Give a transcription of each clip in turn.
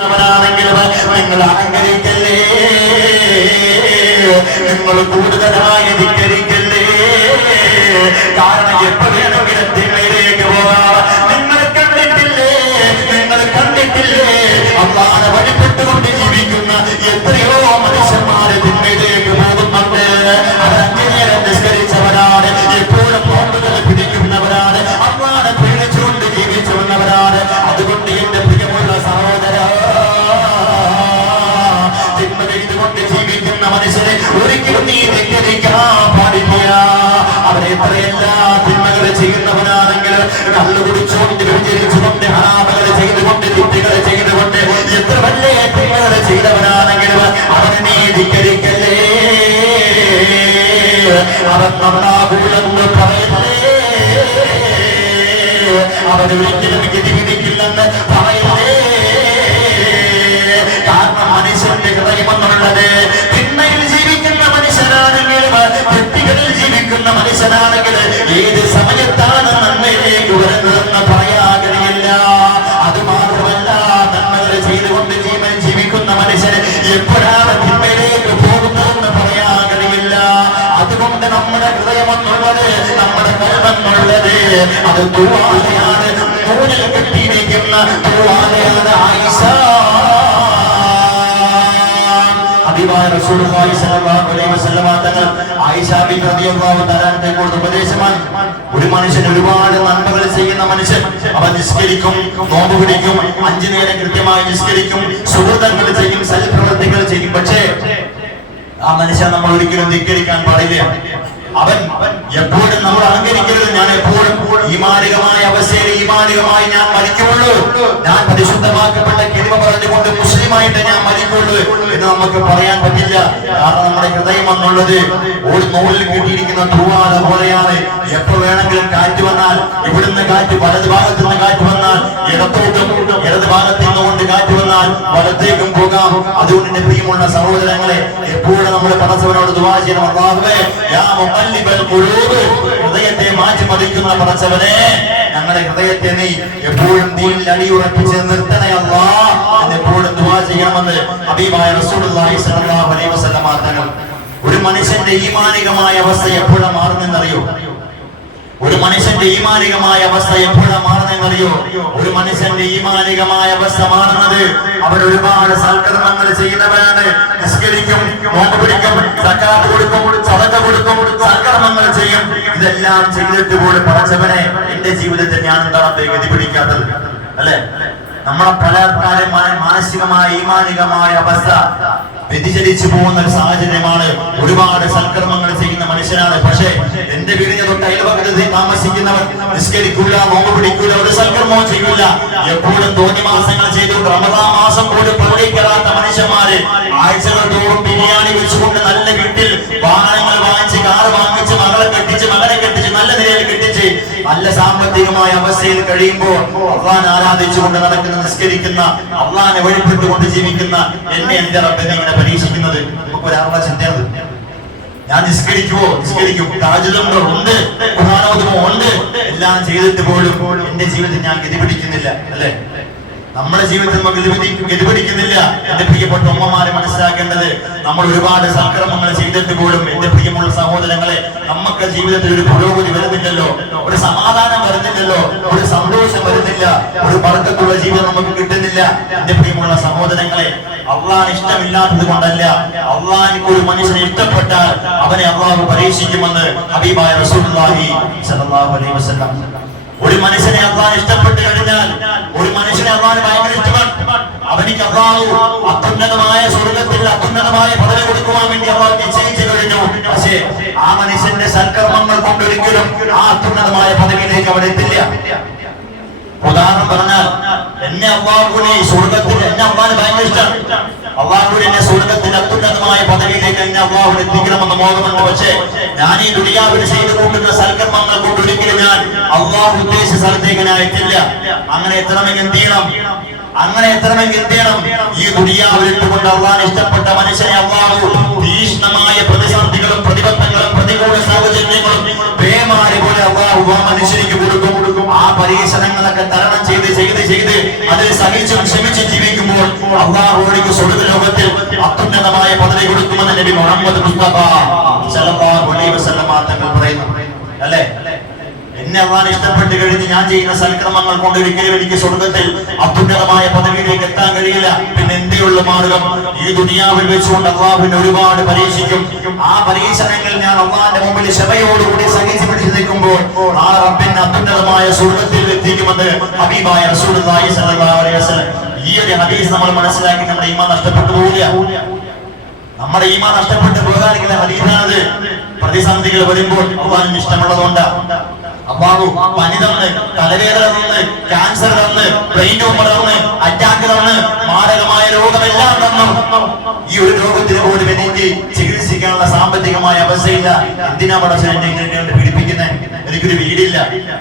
നിങ്ങൾ അഹങ്കരിക്കല്ലേ, നിങ്ങൾ കൂടുതലായി ധിക്കരിക്കല്ലേ. കാരണം എപ്പോൾ വേണമെങ്കിലും തിന്മയിലേക്ക് പോകാം. നിങ്ങൾ കണ്ടിട്ടില്ലേ അല്ലാഹുവിനെ വഴിപ്പെട്ടുകൊണ്ട് ജീവിക്കുന്ന എത്രയോ മനുഷ്യന്മാരെ തിന്മയിലേക്ക് പോകുന്നുണ്ട്. അവർ അങ്ങേയറ്റം നിസ്കരിച്ചവരാണ്, എപ്പോഴും നോമ്പുകൾ പിടിക്കുന്നവരാണ്, അല്ലാഹുവിനെ പേടിച്ചുകൊണ്ട് ജീവിച്ചു വന്നവരാണ്. അതുകൊണ്ട് എന്റെ പ്രിയമുള്ള സഹോദര, തിന്മ ചെയ്തുകൊണ്ട് ജീവിക്കുന്ന മനുഷ്യരെ ഒരിക്കലും നീ ധിക്കരിക്കാൻ പാടില്ല. അവരെ എത്രയെല്ലാം തിന്മകൾ ചെയ്യുന്നവനാണെങ്കിൽ, കള്ളു കുടിച്ചുകൊണ്ട് വ്യഭിചരിച്ചുകൊണ്ട് ഹറാമുകൾ ചെയ്തുകൊണ്ട് തെറ്റുകൾ ചെയ്തുകൊണ്ട് എത്ര വലിയ തിന്മകൾ ചെയ്തവനാണെങ്കിലും അവനെ നീ ധിക്കരിക്കല്ലേ. അവൻ നന്നാകൂലെന്ന് പറയല്ലേ, അവനൊരിക്കലും ഗതി പിടിക്കില്ലെന്ന് പറയല്ലേ. കാരണം മനുഷ്യന്റെ ഹൃദയമെന്നുള്ളത് തിന്മയിൽ ജീവിക്കുന്ന മനുഷ്യനാണെങ്കിലും തെറ്റുകളിൽ ജീവിക്കുന്ന മനുഷ്യനാണെങ്കിൽ ഏത് സമയത്താണ് നന്മയിലേക്ക് വരുന്നതെന്ന് പറയാൻ കഴിയില്ല. അതുമാത്രമല്ല, നന്മകൾ ചെയ്തുകൊണ്ട് ജീവിക്കുന്ന മനുഷ്യന് എപ്പോഴാണ് തിന്മയിലേക്ക് പോകുന്നതെന്ന് പറയാൻ കഴിയില്ല. അതുകൊണ്ട് നമ്മുടെ ഹൃദയമെന്നുള്ളത്, നമ്മുടെ കൽവെന്നുള്ളത് അത് തൂവാലയാണ്, നൂലിൽ കെട്ടിയിരിക്കുന്ന തൂവാലയാണ്. ആയിഷ റസൂലുള്ളാഹി സ്വല്ലല്ലാഹു അലൈഹി വസല്ലം തങ്ങൾ ആയിഷ ബിബി റളിയല്ലാഹു തആല അൻഹയോട് ഉപദേശമാണ്. ഒരു മനുഷ്യൻ ഒരുപാട് നന്മകൾ ചെയ്യുന്ന മനുഷ്യൻ, അവൻ നിസ്കരിക്കും, നോമ്പ് പിടിക്കും, 5 നേരം കൃത്യമായി നിസ്കരിക്കും, സുഹൃതങ്ങൾ ചെയ്യും, സൽപ്രവൃത്തികൾ ചെയ്യും. പക്ഷേ ആ മനുഷ്യൻ നമ്മൾ ഒരിക്കലും ധിക്കരിക്കാൻ പാടില്ല. അവൻ എപ്പോഴും നമ്മൾ അഹങ്കരിക്കരുത്. ഞാൻ എപ്പോഴും ഈമാനികമായ അവസ്ഥയിൽ ഈമാനികമായി ഞാൻ മരിക്കുള്ളൂ, ഞാൻ പരിശുദ്ധമാക്കപ്പെട്ട കിരിമ പറഞ്ഞുകൊണ്ട് മുസ്ലിമായിട്ട് ഞാൻ മരിക്കുള്ളൂ എന്ന് നമുക്ക് പറയാൻ പറ്റില്ല. കാരണം നമ്മുടെ ഹൃദയം എന്നുള്ളത് ഒരു നൂലിൽ കെട്ടിയിരിക്കുന്ന തൂവാല പോലെയാണ്. എപ്പോ വേണമെങ്കിലും കാറ്റ് വന്നാൽ, ഇവിടുന്ന് കാറ്റ് വലത് ഭാഗത്തു നിന്ന് കാറ്റ് വന്നാൽ ഇടത്തോട്ടും, ഇടത് ഭാഗത്തു നിന്നുകൊണ്ട് കാറ്റ് വന്നാൽ വലത്തേക്കും പോകാം. അതുകൊണ്ട് എന്റെ പ്രിയമുള്ള സഹോദരങ്ങളെ, എപ്പോഴും നമ്മൾ പടച്ചവനോട് ദുആ ചെയ്യണം. അല്ലാഹുവേ, യാ മുഖല്ലിബൽ ഖുലൂബ്, ഹൃദയത്തെ മാറ്റി മറിക്കുന്ന പടച്ചവനെ, ഞങ്ങളുടെ ഹൃദയത്തെ നീ എപ്പോഴും ദീനിൽ അടിയുറപ്പിച്ച് നിർത്തണേ അല്ലാഹ് എന്ന് എപ്പോഴും ദുആ ചെയ്യണമെന്ന് ഹബീബായ റസൂലുള്ളാഹി സ്വല്ലല്ലാഹു അലൈഹി വസല്ലം തങ്ങൾ. ഒരു മനുഷ്യന്റെ ഈമാനികമായ അവസ്ഥ എപ്പോഴാണ് മാറുന്നതെന്നറിയോ? ഒരു മനുഷ്യന്റെ ഈമാനികമായ അവസ്ഥ എപ്പോഴാണ് മാറുന്നതെന്നറിയോ? ഒരു മനുഷ്യന്റെ ഈമാനികമായ അവസ്ഥ മാറുന്നത് അവൻ ഒരുപാട് സൽക്കർമ്മങ്ങൾ ചെയ്യുന്നവരാണ്. നിസ്കരിക്കും, നോമ്പ് പിടിക്കും, സക്കാത്ത് കൊടുക്കും, സദഖ കൊടുക്കും, സൽക്കർമ്മങ്ങൾ ചെയ്യും. ഇതെല്ലാം ചെയ്തിട്ട് പോലും പടച്ചവനെ, എന്റെ ജീവിതത്തിൽ ഞാൻ എന്താണ് ഗതി പിടിക്കാത്തത്? അല്ലെ, നമ്മളെ പലർക്കാരും മാനസികമായ ഈമാനികമായ അവസ്ഥ വ്യതിചലിച്ചു പോകുന്ന ഒരു സാഹചര്യമാണ്. ഒരുപാട് സൽക്കർമ്മങ്ങൾ ചെയ്യുന്ന മനുഷ്യനാണ്, പക്ഷേ എന്റെ വീടിന് തൊട്ട് അയൽപക്കത്ത് താമസിക്കുന്നവർ നിസ്കരിക്കൂല, നോമ്പ് പിടിക്കൂല, ഒരു സൽക്കർമ്മവും ചെയ്യൂല. എപ്പോഴും തോന്നി മാസങ്ങൾ ചെയ്തു, റമദാൻ മാസം പോലും പള്ളിയിൽ കയറാത്ത മനുഷ്യന്മാര് ആഴ്ചകൾ തോറും ബിരിയാണി വെച്ചുകൊണ്ട് നല്ല വീട്ടിൽ വാഹനങ്ങൾ വാങ്ങിച്ച്, കാറ് വാങ്ങിച്ച്, മകളെ കെട്ടിച്ച്, മകനെ കെട്ടിച്ച്, നല്ല നിലയിൽ കെട്ടിച്ച്, നല്ല സാമ്പത്തികമായ അവസ്ഥയിൽ കഴിയുമ്പോൾ അള്ളാഹനെ ആരാധിച്ചുകൊണ്ട് നടക്കുന്ന, നിസ്കരിക്കുന്ന, അള്ളാഹനെ വഴിപ്പെട്ടുകൊണ്ട് ജീവിക്കുന്ന എന്നെ എന്റെ റബ്ബിനെ ഇങ്ങനെ പരീക്ഷിക്കുന്നത് നമുക്കൊരാളുടെ ചിന്തയാണ്. ഞാൻ നിസ്കരിക്കുവോ? നിസ്കരിക്കും, താജ്ജുദുണ്ടോ? ഉണ്ട്, ഖുർആനോദുമോ? ഉണ്ട്. എല്ലാം ചെയ്തിട്ട് പോലും എന്റെ ജീവിതത്തിൽ ഞാൻ ഗതി പിടിക്കുന്നില്ല. അല്ലെ, നമ്മുടെ ജീവിതത്തിൽ നമുക്ക് ഗതി പിടിക്കുന്നില്ല. എന്റെ പ്രിയപ്പെട്ട ഉമ്മമാരെ മനസ്സിലാക്കേണ്ടത്, നമ്മൾ ഒരുപാട് സൽക്കർമ്മങ്ങൾ ചെയ്തിട്ട് പോലും എന്റെ പ്രിയമുള്ള സഹോദരങ്ങളെ, നമുക്ക് ജീവിതത്തിൽ ഒരു പുരോഗതി വരുന്നില്ലല്ലോ, ഒരു സമാധാനം വരുന്നില്ലല്ലോ, ഒരു സന്തോഷം വരുന്നില്ല, ഒരു ബർക്കത്തുള്ള ജീവിതം നമുക്ക് കിട്ടുന്നില്ല. എന്റെ പ്രിയമുള്ള സഹോദരങ്ങളെ, അള്ളാഹ് ഇഷ്ടമില്ലാത്തത് കൊണ്ടല്ല, അള്ളാഹിക്ക് ഒരു മനുഷ്യനെ ഇഷ്ടപ്പെട്ടാൽ അവനെ അള്ളാഹു പരീക്ഷിക്കുമെന്ന് ഹബീബായ റസൂലുള്ളാഹി സ്വല്ലല്ലാഹു അലൈഹി വസല്ലം. ഒരു മനുഷ്യനെ അള്ളാഹ് ഇഷ്ടപ്പെട്ട് കഴിഞ്ഞാൽ, ഒരു മനുഷ്യനെ അള്ളാഹ് ഭയങ്കര ഇഷ്ടമാണ്, അവനിക്ക് അള്ളാഹു അത്യുന്നതമായ സ്വർഗത്തിൽ അത്യുന്നതമായ പദവി കൊടുക്കുവാൻ വേണ്ടി അള്ളാഹു നിശ്ചയിച്ചു കഴിഞ്ഞു. പക്ഷേ ആ മനുഷ്യന്റെ സൽക്കർമ്മങ്ങൾ കൊണ്ടൊരിക്കലും ആ അത്യുന്നതമായ പദവിയിലേക്ക് അവൻ എത്തില്ല. ഉദാഹരണം പറഞ്ഞാൽ, എന്നെ അള്ളാഹുവിനെ സ്വർഗത്തിൽ, എന്നെ അള്ളാഹിന് ഭയങ്കര ഇഷ്ടമാണ്, അള്ളാഹുവിനെ എന്നെ സ്വർഗത്തിൽ അത്യുന്നതമായ പദവിയിലേക്ക് എന്നെ അള്ളാഹുവിനെ എത്തിക്കണമെന്ന് മോഹമുണ്ട്. പക്ഷേ ഞാൻ ഈ ദുനിയാവിൽ ചെയ്തു കൂട്ടുന്ന സൽക്കർമ്മങ്ങൾ കൊണ്ടൊരിക്കലും ഞാൻ അള്ളാഹു ഉദ്ദേശിച്ച സ്ഥലത്തേക്ക് ഞാൻ എത്തില്ല. അങ്ങനെ എത്തണമെങ്കിൽ എന്ത് ചെയ്യണം? ഈ ദുനിയാവിൽ ഇട്ടുകൊണ്ട് അള്ളാഹ് ഇഷ്ടപ്പെട്ട മനുഷ്യനെ അള്ളാഹു തീക്ഷ്ണമായ പ്രതിസന്ധികളും പ്രതിബന്ധങ്ങളും പ്രതികൂല സാഹചര്യങ്ങളും പേമാരി പോലെ അള്ളാഹു ആ മനുഷ്യനിക്ക് കൊടുക്കും. ആ പരീക്ഷണങ്ങളൊക്കെ തരണം ചെയ്ത് അതിൽ സഹിച്ചും ക്ഷമിച്ചും ജീവിക്കുമ്പോൾ അള്ളാഹുവിലേക്ക് സ്വർഗ്ഗ ലോകത്തിൽ അത്യുന്നതമായ പദവി കൊടുക്കുമെന്ന് നബി മുഹമ്മദ് മുസ്തഫ സല്ലല്ലാഹു അലൈഹി വസല്ലം തങ്ങൾ പറയുന്നു. അല്ലേ? എന്നെ അള്ളാൻ ഇഷ്ടപ്പെട്ട് കഴിഞ്ഞ് ഞാൻ ചെയ്യുന്ന സൽക്രമങ്ങൾ കൊണ്ട് ഒരിക്കലും എനിക്ക് സ്വർഗത്തിൽ അത്യുന്നതമായ പദവിയിലേക്ക് എത്താൻ കഴിയില്ല. പിന്നെ എന്തിനുള്ള മാർഗം? ഈ ദുനിയാവിൽ വെച്ചുകൊണ്ട് അള്ളാഹുവിനെ ഒരുപാട് പരീക്ഷിക്കും. ആ പരീക്ഷണങ്ങൾ ഞാൻ അള്ളാന്റെ മുമ്പിൽ ക്ഷമയോടുകൂടി സഹിച്ചു പിടിച്ചു നിൽക്കുമ്പോൾ ആ റബ്ബിനെ അത്യുന്നതമായ സ്വർഗത്തിൽ എത്തിക്കുമെന്ന് ഹബീബായ റസൂലുള്ളാഹി സ്വല്ലല്ലാഹു അലൈഹി വസല്ലം. ഈ ഒരു ഹദീസ് നമ്മൾ മനസ്സിലാക്കി നമ്മുടെ ഈമാൻ നഷ്ടപ്പെട്ടു പോവില്ല. നമ്മുടെ ഈമാൻ നഷ്ടപ്പെട്ടു പോകാനുള്ള ഹദീസാണത്. പ്രതിസന്ധികൾ വരുമ്പോൾ അള്ളാഹിന് ഇഷ്ടമുള്ളതുകൊണ്ട് അള്ളാഹു പനി തന്ന്, തലവേദന തന്ന്, ക്യാൻസർ തന്ന്, ബ്രെയിൻ ട്യൂമർ തന്ന്, അറ്റാക്ക് തന്ന്, മാരകമായ രോഗമെല്ലാം തന്നു. ഈ ഒരു രോഗത്തിന് പോലും എനിക്ക് ചികിത്സിക്കാനുള്ള സാമ്പത്തികമായ അവസ്ഥയില്ല. എന്തിനാ പടച്ചവനെ എന്നെ പീഡിപ്പിക്കുന്നത്? എനിക്കൊരു വീടില്ല,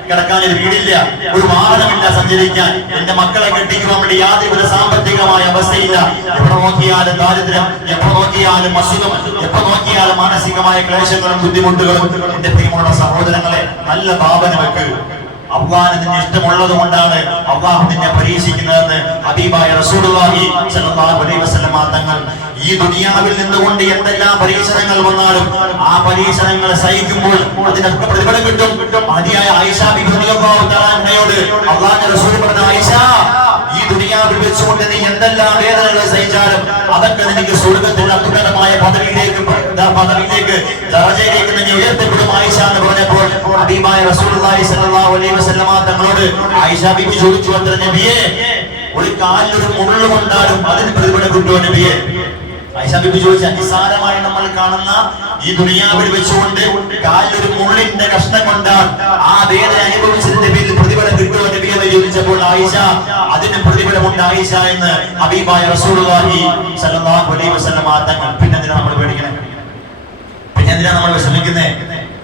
കിടക്കാൻ ഒരു വീടില്ല, ഒരു വാഹനമില്ല സഞ്ചരിക്കാൻ, എന്റെ മക്കളെ കെട്ടിക്കുവാൻ വേണ്ടി യാതൊരു സാമ്പത്തികമായ അവസ്ഥയില്ല. എവിടെ നോക്കിയാലും ദാരിദ്ര്യം, എപ്പോ നോക്കിയാലും അസുഖം, എപ്പോ നോക്കിയാലും മാനസികമായ ക്ലേശങ്ങളും ബുദ്ധിമുട്ടുകളും. എന്റെ പ്രിയമുള്ള സഹോദരങ്ങളെ, നല്ല ഭാവന വെക്ക്. അള്ളാഹ് നിന്നെ ഇഷ്ടമുള്ളത് കൊണ്ടാണ് അള്ളാഹു നിന്നെ പരീക്ഷിക്കുന്നതെന്ന് ഹബീബായ റസൂലുള്ളാഹി സ്വല്ലല്ലാഹു അലൈഹി വസല്ലം തങ്ങൾ. ഈ ദുനിയാവിൽ നിന്നുകൊണ്ട് എന്തെല്ലാം പരീക്ഷണങ്ങൾ വന്നാലും ആ പരീക്ഷണങ്ങൾ സഹിക്കുമ്പോൾ അതിനൊക്കെ പ്രതിഫലം കിട്ടും. മഹദിയായ ആയിഷ ബിബി റളിയല്ലാഹു തആല അൻഹയോട് അള്ളാഹുവിന്റെ റസൂൽ പറഞ്ഞു, ആയിഷ, ഈ ദുനിയാവിൽ വെച്ചുകൊണ്ട് നീ എന്തെല്ലാം വേദനകൾ സഹിച്ചാലും അതൊക്കെ നിനക്ക് സ്വർഗ്ഗത്തിൽ അത്യുന്നതമായ പദവിയിലേക്ക് ദറജയിലേക്ക് നിന്നെ ഉയർത്തപ്പെടും ആയിഷ എന്ന് പറഞ്ഞപ്പോൾ ഹബീബായ റസൂലുള്ളാഹി സ്വല്ലല്ലാഹു അലൈഹി വസല്ലം തങ്ങളോട് ആയിഷ ബിബി ചോദിച്ചു, അത്ര നബിയേ, ഒരു കാലിലൊരു മുള്ളു കൊണ്ടാലും അതിന് പ്രതിഫലം കിട്ടുമോ നബിയേ? ആയിഷ ബിബി ചോദിച്ച, നിസ്സാരമായി നമ്മൾ കാണുന്ന ഈ ദുനിയാവിൽ വെച്ചുകൊണ്ട് കാലിലൊരു മുള്ളിന്റെ കഷ്ണം കൊണ്ടാൽ ആ വേദന അനുഭവിച്ചതിന്റെ പേരിൽ പ്രതിഫലം കിട്ടുമോ നബി എന്ന് ചോദിച്ചപ്പോൾ ആയിഷ, അതിന് പ്രതിഫലമുണ്ട് ആയിഷ എന്ന് ഹബീബായ റസൂലുള്ളാഹി സ്വല്ലല്ലാഹു അലൈഹി വസല്ലം തങ്ങൾ. പിന്നെന്തിനാ നമ്മൾ പേടിക്കണേ? പിന്നെന്തിനാ നമ്മൾ വിഷമിക്കുന്നേ?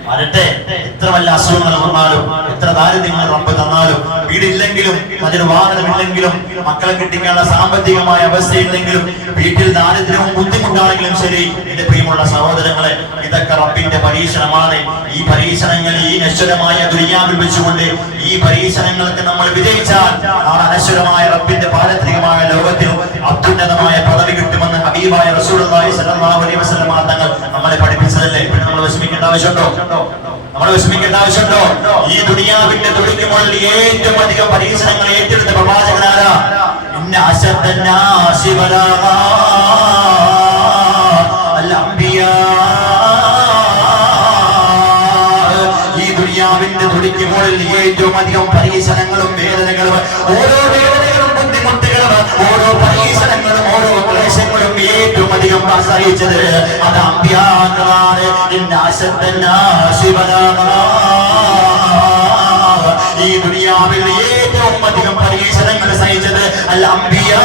വരട്ടെ, എത്ര വല്ല അസുഖങ്ങൾ വന്നാലും, എത്ര ദാരിദ്ര്യങ്ങൾ റബ്ബ് തന്നാലും, വീടില്ലെങ്കിലും അതിന് വാഹനമില്ലെങ്കിലും, മക്കളെ കിട്ടിക്കാനുള്ള സാമ്പത്തികമായ അവസ്ഥയില്ലെങ്കിലും, വീട്ടിൽ ദാരിദ്ര്യവും ബുദ്ധിമുട്ടാണെങ്കിലും ശരി, എന്റെ പ്രിയമുള്ള സഹോദരങ്ങളെ, ഇതൊക്കെ റബ്ബിന്റെ പരീക്ഷണമാണ്. ഈ പരീക്ഷണങ്ങൾ ഈ നശ്വരമായ ദുനിയാവിൽ വെച്ചുകൊണ്ട് ഈ പരീക്ഷണങ്ങൾക്ക് നമ്മൾ വിജയിച്ചാൽ ആ അനശ്വരമായ റബ്ബിന്റെ പാരത്രികമായ ലോകത്തിൽ അത്യുന്നതമായ പദവി കിട്ടുമെന്ന് ഹബീബായ റസൂലുള്ളാഹി സ്വല്ലല്ലാഹു അലൈഹി വസല്ലം തങ്ങൾ നമ്മളെ പഠിപ്പിച്ചതല്ലേ? പിന്നെ നമ്മൾ വിഷമിക്കേണ്ട ആവശ്യമുണ്ടോ? നമ്മൾ വിഷമിക്കേണ്ട ആവശ്യമുണ്ടോ? ഈ ദുനിയാവിന്റെ തുടിക്കുമ്പോൾ ഏറ്റവും അധികം പരീക്ഷണങ്ങൾ ഏറ്റെടുത്ത പ്രവാചകനാരാ? ഇന്ന അശദ്ദന്നാസി ബലാഗാ അൽ അംബിയാ. ഈ ദുനിയാവിന്റെ തുടിക്കുമ്പോൾ ഏറ്റവും അധികം പരീക്ഷണങ്ങളും വേദനകളും, ഓരോ വേദനകളും ബുദ്ധിമുട്ടുകളും, ഓരോ പരീക്ഷണങ്ങളും, ഓരോ ക്ലേശങ്ങളും ഏറ്റവും അധികം സഹിച്ചത് അത് അമ്പിയാക്കളാണ്. ഈ ദുനിയാവിൽ ഏറ്റവും അധികം പരീക്ഷണങ്ങൾ സഹിച്ചത് അൽ അംബിയാ.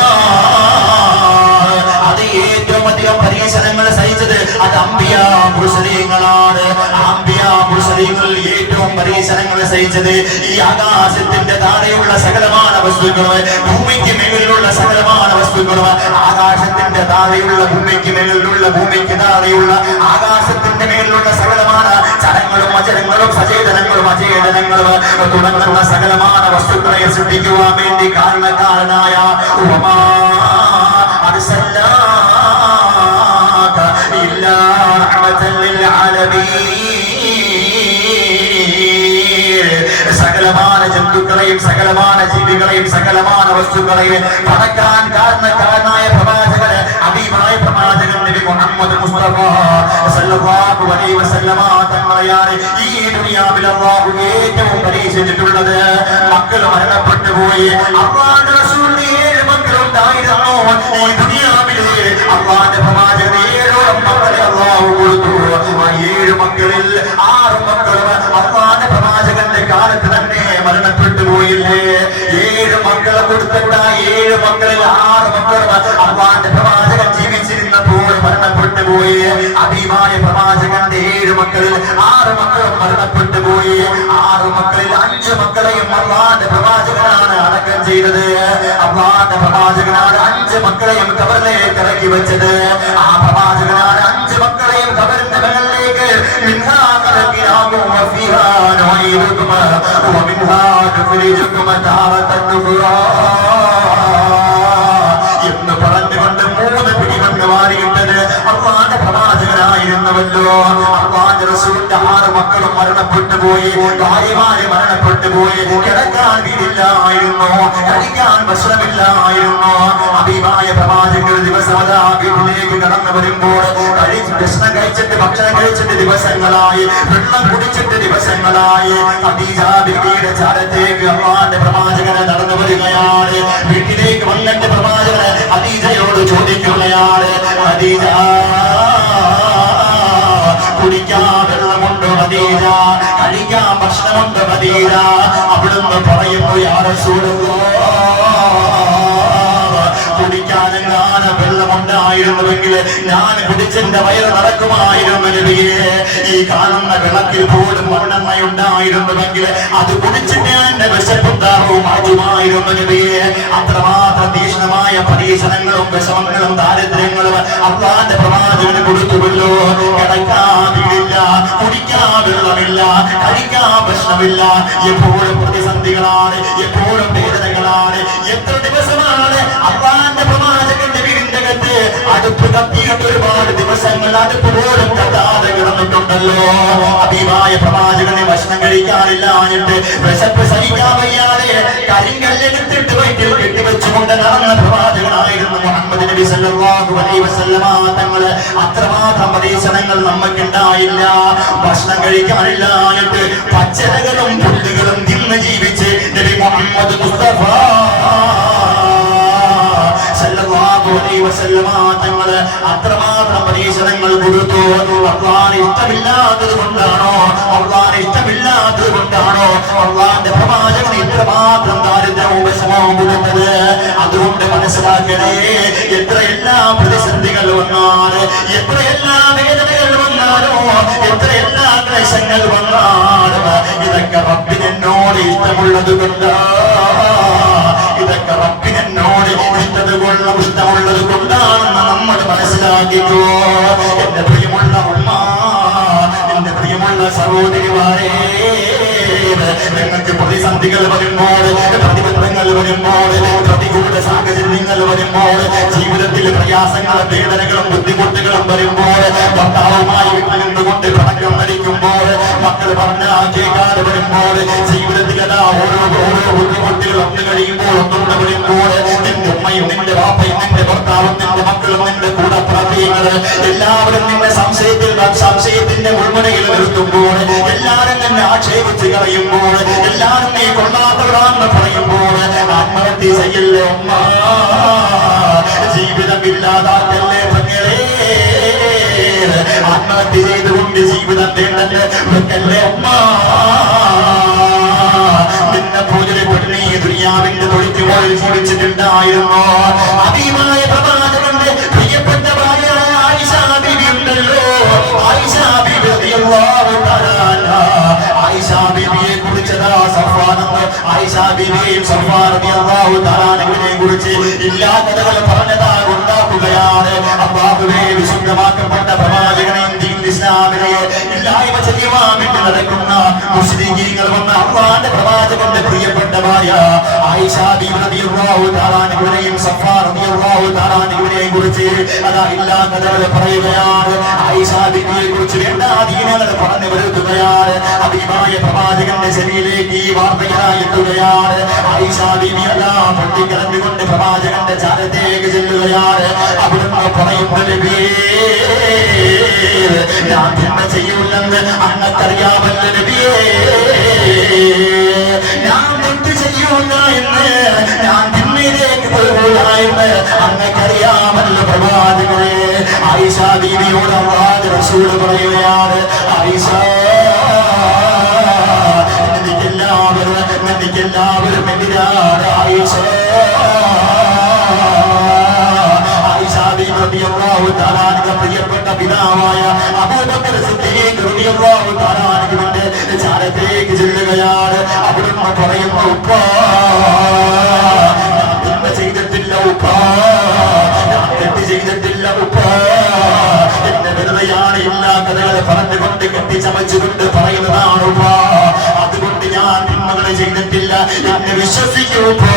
അത് ഏറ്റവും അധികം പരീക്ഷണങ്ങൾ സഹിച്ചത് അത് അംബിയാ മുർസലീങ്ങളാണ്. അംബിയാ മുർസലീങ്ങൾ ഏറ്റവും പരീക്ഷണങ്ങൾ സഹിച്ചത് ഈ ആകാശത്തിന്റെ താഴെയുള്ള സകലമാന വസ്തുക്കളും, ഭൂമിക്ക് മേളിലുള്ള സകലമാന വസ്തുക്കളും, ആകാശത്തിന്റെ താഴെയുള്ള ഭൂമിക്ക് മേളിലുള്ള, ഭൂമിക്ക് താഴെയുള്ള ആകാശത്തിന്റെ മേളിലുള്ള സകലമാന ചലങ്ങളും അചലങ്ങളും സചേതനങ്ങളും അചേതനങ്ങളും തുടങ്ങുന്ന സകലമാന വസ്തുക്കളെ സൃഷ്ടിക്കുവാൻ വേണ്ടി കാരണക്കാരനായ സകലമാന ജന്തുക്കളെയും സകലമാന ജീവികളെയും സകലമാന വസ്തുക്കളെയും പടക്കാൻ കാരണക്കാരനായ പ്രവാചകൻ, ഹബീബായ പ്രവാചകൻ നബി മുഹമ്മദ് മുസ്തഫ സല്ലല്ലാഹു അലൈഹി വസല്ലം തങ്ങളെയാണ് ഈ ദുനിയാവിൽ അല്ലാഹു ഏറ്റവും പരീക്ഷിച്ചിട്ടുള്ളത്. മക്കൾ മരണപ്പെട്ടു പോയി. അല്ലാഹുവിന്റെ റസൂലിന് 7 മക്കളുണ്ടായിരുന്നു. ഈ ദുനിയാവിലെ അല്ലാഹുവിന്റെ പ്രവാചകൻ 7 മക്കളെ അല്ലാഹു കൊടുത്തു. ആ 7 മക്കളിൽ 6 മക്കളും അല്ലാഹുവിന്റെ പ്രവാചകന്റെ കാലത്ത് തന്നെ മരണപ്പെട്ടു പോയില്ലേ? 7 മക്കളെ കൊടുത്തിട്ട് 7 മക്കളിൽ 6 മക്കളും അല്ലാഹുവിന്റെ പ്രവാചകൻ ജീവിച്ചിരുന്നപ്പോൾ മരണപ്പെട്ടു പോയി. ഹബീബായ പ്രവാചകന്റെ 7 മക്കളിൽ 6 മക്കളും മരണപ്പെട്ടു പോയി. 6 മക്കളിൽ 5 മക്കളെയും അല്ലാഹുവിന്റെ പ്രവാചകനാണ് അടക്കം ചെയ്തത്. അല്ലാഹുവിന്റെ പ്രവാചകനാണ് 5 മക്കളെയും ഖബറിലേക്ക് ഇറക്കി വെച്ചത്. ആ പ്രവാചകനാണ് 5 മക്കളെയും ഖബറിന്റെ മുകളിലേക്ക് മിൻഹാ ഖലഖനാകും വഫീഹാ നുഈദുകും വമിൻഹാ നുഖ്രിജുകും താറത്തൻ ഉഖ്റാ എന്ന് അറിയുന്നുവല്ലോ, അല്ലാഹുവിന്റെ റസൂലിന്റെ 6 മക്കളും മരണപ്പെട്ടു പോയി, ഭാര്യമാര് മരണപ്പെട്ടു പോയി, കിടക്കാൻ വീടില്ലായിരുന്നു, കഴിക്കാൻ ഭക്ഷണമില്ലായിരുന്നു. ഹബീബായ പ്രവാചകൻ ഒരു ദിവസം അതാ വീട്ടിലേക്ക് കടന്നു വരുമ്പോൾ ഭക്ഷണം കഴിച്ചിട്ട് ദിവസങ്ങളായി, വെള്ളം കുടിച്ചിട്ട് ദിവസങ്ങളായി, ഖദീജ ബീവിയുടെ ചാരത്തേക്ക് അല്ലാഹുവിന്റെ പ്രവാചകൻ നടന്നു വരികയാണ്. വീട്ടിലേക്ക് വന്നിട്ട് പ്രവാചകൻ ഖദീജയോട് ചോദിക്കുകയാണ്, ഖദീജ കുടിക്കാൻ വെള്ളമുണ്ടോ ഖദീജ, കഴിക്കാൻ ഭക്ഷണമുണ്ടോ ഖദീജ? അവിടുന്ന് പറയുന്നു, യാ റസൂലല്ലാഹ്, കുടിക്കാനെങ്ങാനും വെള്ളമുണ്ടായിരുന്നുവെങ്കിൽ ഞാൻ കുടിച്ചെന്റെ വയറ് നടക്കുമായിരുന്നു നബിയേ. ഈ കാണുന്ന വിളക്കിൽ പോലും മണ്ണെണ്ണ ഉണ്ടായിരുന്നുവെങ്കിൽ അത് കുടിച്ചിട്ട് എന്റെ വിശപ്പുണ്ടാവും മാറ്റുമായിരുന്നു നബിയേ. അത്രമാത്രം തീക്ഷ്ണമായ പരീക്ഷണങ്ങളും വിഷമങ്ങളും ദാരിദ്ര്യങ്ങളും അല്ലാഹുവിന്റെ പ്രവാചകന് കൊടുത്തുവല്ലോ. കിടക്കാൻ വീടില്ല, കുടിക്കാൻ വെള്ളമില്ല, കഴിക്കാൻ ഭക്ഷണമില്ല, എപ്പോഴും പ്രതിസന്ധികളാണ്, എപ്പോഴും വേദനകളാണ്. എത്ര ദിവസമാണ് അല്ലാഹുവിന്റെ പ്രവാചകന്റെ വീടിന്റെ അകത്ത് അടുപ്പ് കത്തിയിട്ട് ഒരുപാട് ദിവസങ്ങൾ അടുപ്പ് പോലും കത്താതെ കിടന്നിട്ടുണ്ടല്ലോ. ഹബീബായ പ്രവാചകന് ഭക്ഷണം കഴിക്കാനില്ലാഞ്ഞിട്ട് വിശപ്പ് സഹിക്കാൻ വയ്യാതെ കരിങ്കല്ലെടുത്തിട്ട് വയറ്റിൽ കെട്ടിവെച്ചുകൊണ്ട് നടന്ന പ്രവാചകനായിരുന്നു മുഹമ്മദ് നബി സല്ലല്ലാഹു അലൈഹി വസല്ലമ തങ്ങള്. അത്രമാത്രം പരീക്ഷണങ്ങൾ നമുക്കുണ്ടായില്ല. ഭക്ഷണം കഴിക്കാനില്ലാഞ്ഞിട്ട് പച്ചലകളും പുല്ലുകളും തിന്ന് ജീവിച്ച് നബി മുഹമ്മദ് മുസ്തഫ സല്ലല്ലാഹു അലൈഹി വസല്ലമ തങ്ങള് അത്രമാത്രം പരീക്ഷണങ്ങൾ കൊടുത്തു. അല്ലാഹുവിന് ഇഷ്ടമില്ലാത്തത് കൊണ്ടാണോ, അല്ലാഹുവിന് ഇഷ്ടമില്ലാത്തത് കൊണ്ടാണോ അല്ലാഹുവിന്റെ പ്രവാചകൻ ഇത്രമാത്രം ദാരിദ്ര്യവും വിഷമവും കൊടുത്തത്? അതുകൊണ്ട് മനസ്സിലാക്കണേ, എത്രയെല്ലാം പ്രതിസന്ധികൾ വന്നാല്, എത്രയെല്ലാം വേദനകൾ വന്നാലോ, എത്രയെല്ലാം ക്ലേശങ്ങൾ വന്നാലും ഇതൊക്കെ റബ്ബിനോട് ഇഷ്ടമുള്ളത് കൊണ്ടാണ്, ഇതൊക്കെ റബ്ബിനോട് ഇഷ്ടമുള്ളത് കൊണ്ടാണെന്ന് നമ്മൾ മനസ്സിലാക്കിക്കോ. എന്റെ പ്രിയമുള്ള ഉമ്മ, എന്റെ പ്രിയമുള്ള സഹോദരിമാരെ, നിങ്ങൾക്ക് പ്രതിസന്ധികൾ വരുമ്പോൾ, പ്രതിബന്ധങ്ങൾ വരുമ്പോൾ, പ്രതികൂല സാഹചര്യങ്ങൾ വരുമ്പോൾ, ജീവിതത്തിൽ പ്രയാസങ്ങളും വേദനകളും ബുദ്ധിമുട്ടുകളും വരുമ്പോൾ, ഭർത്താവുമായി വീട്ടിൽ നിന്നുകൊണ്ട് പടക്കം ഭരിക്കുമ്പോൾ, മക്കൾ പറഞ്ഞാൽ കേൾക്കാതെ വരുമ്പോൾ, ജീവിതത്തിൽ അതാ ഓരോ ബുദ്ധിമുട്ടുകൾ ഒന്നു കഴിയുമ്പോൾ ഒന്നുകൂടെ വരുമ്പോൾ, നിന്റെ ഉമ്മയും നിന്റെ വാപ്പയും നിന്റെ ഭർത്താവും നിന്റെ മക്കളും നിന്റെ കൂടെ പ്രവർത്തിക്കുന്നത് എല്ലാവരും നിന്നെ സംശയത്തിന്റെ മുൾമുനയിൽ നിർത്തുമ്പോൾ, എല്ലാവരും നിന്നെ ആക്ഷേപിച്ച് കളയുമ്പോൾ, എല്ലാവരും നീ കൊള്ളാത്തവരാണെന്ന് പറയുമ്പോൾ, ആത്മഹത്യ ചെയ്യല്ലേ ഉമ്മ, ജീവിതമില്ലാതാക്കല്ലേ പെങ്ങളെ, ആത്മഹത്യ ചെയ്തുകൊണ്ട് ജീവിതം വേണ്ടല്ലേ ഉമ്മ. നിന്നെ പൂജപ്പെട്ട് നീ ദുനിയാവിന്റെ തൊഴിക്ക് പോയി ജീവിച്ചിട്ടുണ്ടായിരുന്നു. ഹബീബായ പ്രവാചകന്റെ പ്രിയപ്പെട്ട ഭാര്യയായ ആയിഷ ബീവി ഉണ്ടല്ലോ, ആയിഷ ബീവി റളിയല്ലാഹു തആല, ആയിഷ ബീവിയെ കുറിച്ചതാ സഫ്വാനെന്ന്, ആയിഷ ബീവിയെയും സഫ്വാൻ റളിയല്ലാഹു തആലയെ കുറിച്ച് എല്ലാ കഥകളും പറഞ്ഞതാ ഉണ്ടാക്കുകയാണ്. അല്ലാഹുവേ, വിശുദ്ധമാക്കപ്പെട്ട പ്രവാചകനെ ഇസ്ലാമിനെ ഇല്ലായ്മ ചെയ്യുവാൻ വേണ്ടി നടക്കുന്ന മുസ്ലിമീങ്ങൾ വന്ന അല്ലാഹുവിന്റെ പ്രവാചകന്റെ പ്രിയപ്പെട്ട ഭാര്യ ആയിഷ ബീവി റളിയല്ലാഹു തആലയെയും സഫ്വാൻ റളിയല്ലാഹു തആലയെയും കുറിച്ച് അതാ എല്ലാ കഥകളും പറയുകയാണ്. ആയിഷ ബീവിയെ കുറിച്ച് എല്ലാ ദീനങ്ങൾ പറഞ്ഞു വരുത്തുകയാണ്. ഹബീബായ പ്രവാചകന്റെ ശരീരത്തിലേക്ക് ഈ വാർത്തയായി എത്തുകയാണ്. ആയിഷ ബീവി അതാ പൊട്ടിക്കരഞ്ഞുകൊണ്ട് പ്രവാചകന്റെ ചാരത്തേക്ക് ചെല്ലുകയാണ്. അവിടുന്ന് പറയുന്ന നബിയേ, ഞാൻ തിന്മ ചെയ്യൂലെന്ന് അങ്ങക്കറിയാമല്ലോ നബിയേ, ഞാൻ തെറ്റ് ചെയ്യൂല എന്ന്, ഞാൻ തിന്മയിലേക്ക് പോകൂല എന്ന് അങ്ങക്കറിയാമല്ലോ പ്രവാചകരെ. ആയിഷ ബീവിയോട് അല്ലാഹുവിന്റെ റസൂൽ പറയുകയാണ്, ആയിഷ, എനിക്കെല്ലാവരും എതിരാണ് ആയിഷ. പ്രിയപ്പെട്ട പിതാവായ അബൂബക്കർ സിദ്ദീഖ് റളിയല്ലാഹു തആല അൻഹുവിന്റെ ചാരത്തേക്ക് ചെല്ലുകയാണ്. അവിടുന്ന് പറയുന്നു, ഉപ്പാ, ഞാൻ തിന്മ ചെയ്തിട്ടില്ല ഉപ്പാ, ഞാൻ തെറ്റ് ചെയ്തിട്ടില്ല ഉപ്പാ, എന്റെ വെറുതെയാണ് എല്ലാ കഥകളെ പറഞ്ഞുകൊണ്ട് കെട്ടിച്ചമച്ചുകൊണ്ട് പറയുന്നതാണ് ഉപ്പാ, അതുകൊണ്ട് ഞാൻ തിന്മകളെ ചെയ്തിട്ടില്ല, എന്നെ വിശ്വസിക്കൂ ഉപ്പാ.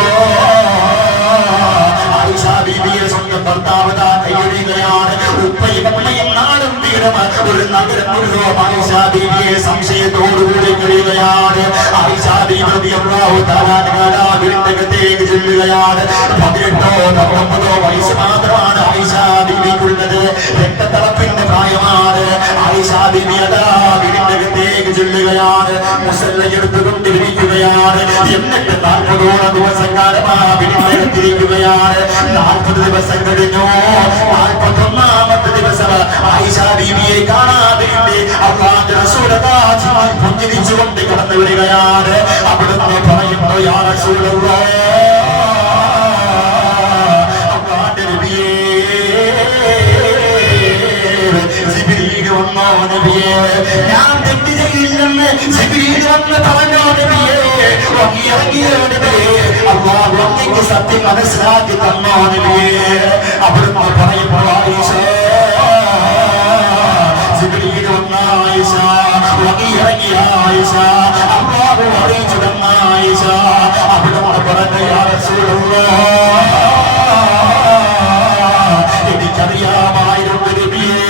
ആയിഷ ബീവിയെ സ്വന്തം ഭർത്താവ് കൈയൊഴിയുകയാണ്. ഉപ്പയും അമ്മയും നാടും വീടും ഒരു നഗരം മുഴുവൻ ആയിഷ ബീവിയെ സംശയത്തോടുകൂടി കഴിയുകയാണ്. ആയിഷ ബീവി റളിയല്ലാഹു തആല അൻഹാ വീടിന്റെ അകത്തേക്ക് ചെല്ലുകയാണ്. 18-19 വയസ്സ് മാത്രമാണ് ആയിഷ ബീവിക്കുള്ളത്. രക്തത്തിളപ്പിന്റെ പ്രായമാണ്. ആയിഷ ബീവി അതാ വീടിന്റെ അകത്തേക്ക് ചെല്ലുകയാണ്. മുസല്ല എടുത്തുകൊണ്ട് ഇരിക്കുകയാണ്. എന്നിട്ട് 40 ദിവസം കാലമാ വീടിനകത്തിരിക്കുകയാണ്. 40 ദിവസം കഴിഞ്ഞു. 41ാമത്തെ ദിവസം ആയിഷ ബീവിയെ കാണാതെ അല്ലാഹുവിന്റെ റസൂൽ പുഞ്ചിരിച്ചുകൊണ്ട് കടന്നു വരികയാണ്. അവിടുന്ന് പറയുന്നു, യാ റസൂലല്ലാഹ്, അല്ലാഹുവിന്റെ നബിയേ, ജിബ്രീൽ വന്നോ നബിയേ, ഞാൻ തെറ്റ് ചെയ്യില്ലെന്ന് ജിബ്രീൽ വന്ന് പറഞ്ഞോ നബിയേ, ഇറങ്ങിയോ നബിയേ, അല്ലാഹു അങ്ങേക്ക് സത്യം മനസ്സിലാക്കി തന്നോ നബിയേ. അവിടുന്ന് പറയുമ്പോൾ ആയിഷ, ജിബ്രീൽ വന്ന ആയിഷ, ഇറങ്ങിയ ആയിഷ, അല്ലാഹു അറിയിച്ചു തന്ന ആയിഷ. അവിടുന്ന് പറഞ്ഞു, യാ റസൂലല്ലാഹ്, എനിക്കറിയാമായിരുന്നു നബിയേ,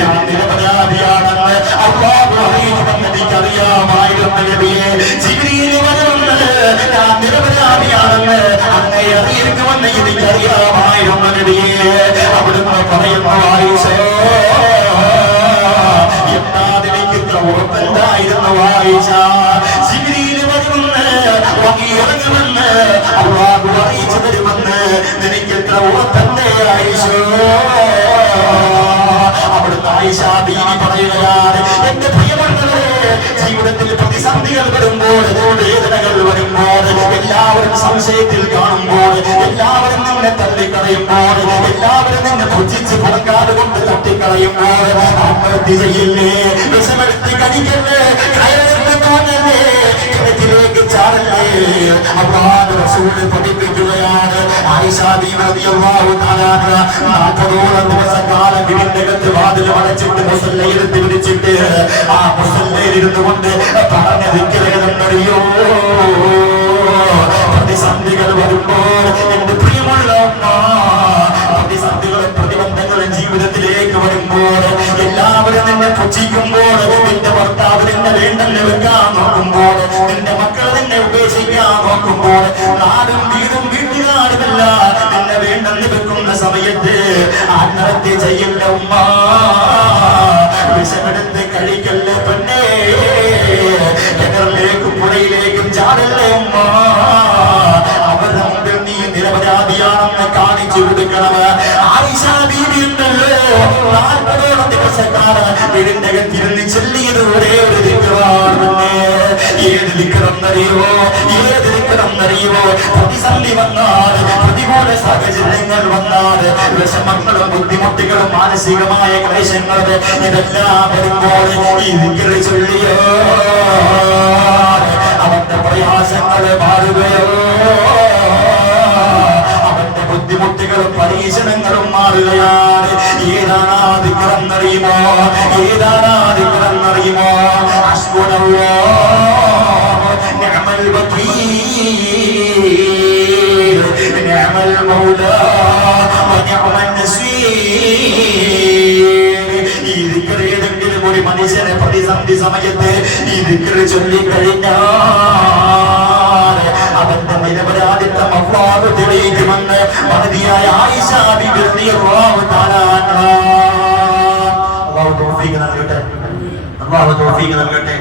ഞാൻ നിരപരാധിയാണെന്ന് അല്ലാഹു അറിയിക്കുമെന്ന് എനിക്കറിയാമായിരുന്നു നബിയേ. ജിബ്രീൽ വരുമെന്ന് ഞാൻ നിരപരാധിയാണെന്ന് അങ്ങയെ അറിയിക്കുമെന്ന് എനിക്കറിയാമായിരുന്നു നബിയേ. അവിടുന്ന് പറയുന്നു, ആയിഷ, എന്താതിനിക്കിത്ര ഉറപ്പെന്തായിരുന്നു ആയിഷ? ജിബ്രീൽ വരുമെന്ന് ഇറങ്ങുമെന്ന് അല്ലാഹു അറിയിച്ചു തരുമെന്ന് നിനക്കിത്ര ഉറപ്പെന്തേ ആയിഷ? അവിടുന്ന് ആയിഷ ബീവി പറയുകയാണ്, എന്റെ പ്രിയപ്പെട്ടവരെ, ജീവിതത്തിൽ പ്രതിസന്ധികൾ വരുമ്പോൾ, വേദനകൾ വരുമ്പോൾ, എല്ലാവരും സംശയത്തിൽ കാണുമ്പോൾ, എല്ലാവരും നിന്നെ തള്ളിക്കളയുമ്പോൾ, എല്ലാവരും നിന്നെ പുച്ഛിച്ച് പുറക്കാട് കൊണ്ട് തട്ടിക്കളയുമ്പോൾ, ആത്മഹത്യ ചെയ്യില്ലേ, വിഷമെടുത്ത് കടിക്കല്ലേ, കയറെടുത്ത് തോന്നല്ലേ, കിണറ്റിലേക്ക് ചാടല്ലേ, അല്ലാഹുവിന്റെ റസൂൽ പഠിപ്പിക്കുകയാണ്. ആയിഷ ബീവി റളിയല്ലാഹു തആല 40 ദിവസം കാലം വീടിന്റെ അകത്ത് വാതിൽ അടച്ചിട്ട് മുസല്ലയെടുത്ത് വിളിച്ചിട്ട് ആ മുസല്ലയിലിരുന്നു കൊണ്ട് പറഞ്ഞ ദിക്റേതെന്നറിയോ? പ്രതിസന്ധികൾ വരുമ്പോൾ എന്റെ പ്രിയമുള്ള അമ്മ, പ്രതിസന്ധികളും പ്രതിബന്ധങ്ങളും ജീവിതത്തിലേക്ക് വരുമ്പോൾ, എല്ലാവരും നിന്നെ പുച്ഛിക്കുമ്പോൾ, നിന്റെ ഭർത്താവ് നിന്നെ വേണ്ടെന്ന് വെക്കാൻ നോക്കുമ്പോൾ, നിന്റെ മക്കൾ നിന്നെ ഉപേക്ഷിക്കാൻ നോക്കുമ്പോൾ, നാടും വീടും വീട്ടുകാരുമല്ല നിന്നെ വേണ്ടെന്ന് വെക്കുന്ന സമയത്ത് ആത്മഹത്യ ചെയ്യല്ല ഉമ്മ, വിഷമെടുത്ത് കഴിക്കല്ലേ പെണ്ണേ, കിണറിലേക്കും പുഴയിലേക്കും ചാടല്ലേ ഉമ്മ. അവരുടെ മുമ്പിൽ നീ നിരപരാധിയാണെന്ന് കാണിച്ചു കൊടുക്കണം. ആയിഷ ബീവി ഉണ്ടല്ലോ, 40 ദിവസക്കാലം വീടിന്റെ അകത്തിരുന്ന് ചൊല്ലിയത് ഒരേ ഒരു ദിക്റാണ്. ഏത് ദിക്റെന്നറിയുമോ? ഏത് ദിക്റെന്നറിയുമോ? പ്രതിസന്ധി വന്നാൽ, പ്രതികൂല സാഹചര്യങ്ങൾ വന്നാൽ, വിഷമങ്ങളും ബുദ്ധിമുട്ടുകളും മാനസികമായ ക്ലേശങ്ങളും ഇതെല്ലാം വരുമ്പോൾ ഈ ദിക്ർ ചൊല്ലിയോ അവന്റെ പ്രയാസങ്ങൾ മാറുകയോ, അവന്റെ ബുദ്ധിമുട്ടുകളും പരീക്ഷണങ്ങളും മാറുകയാണ്. ഏതാണ് ദിക്റെന്നറിയുമോ? ഏതാണ് ദിക്റെന്നറിയുമോ? ഹസ്ബുനല്ലാഹ് നിഅമൽ വകീൽ, നിഅമൽ മൗലാ വനിഅമൻ നസീർ. ഈ ദിക്ർ ഏതെങ്കിലും ഒരു മനുഷ്യനെ പ്രതിസന്ധി സമയത്ത് ഈ ദിക്ർ ചൊല്ലിക്കഴിഞ്ഞാൽ അവന്റെ നിരപരാധിത്വം അല്ലാഹു തെളിയിക്കുമെന്ന് മഹദിയായ ആയിഷ ബീവി റളിയല്ലാഹു തആല അൻഹാ. അല്ലാഹു തൗഫീഖ് നൽകട്ടെ. അല്ലാഹു തൗഫീഖ് നൽകട്ടെ.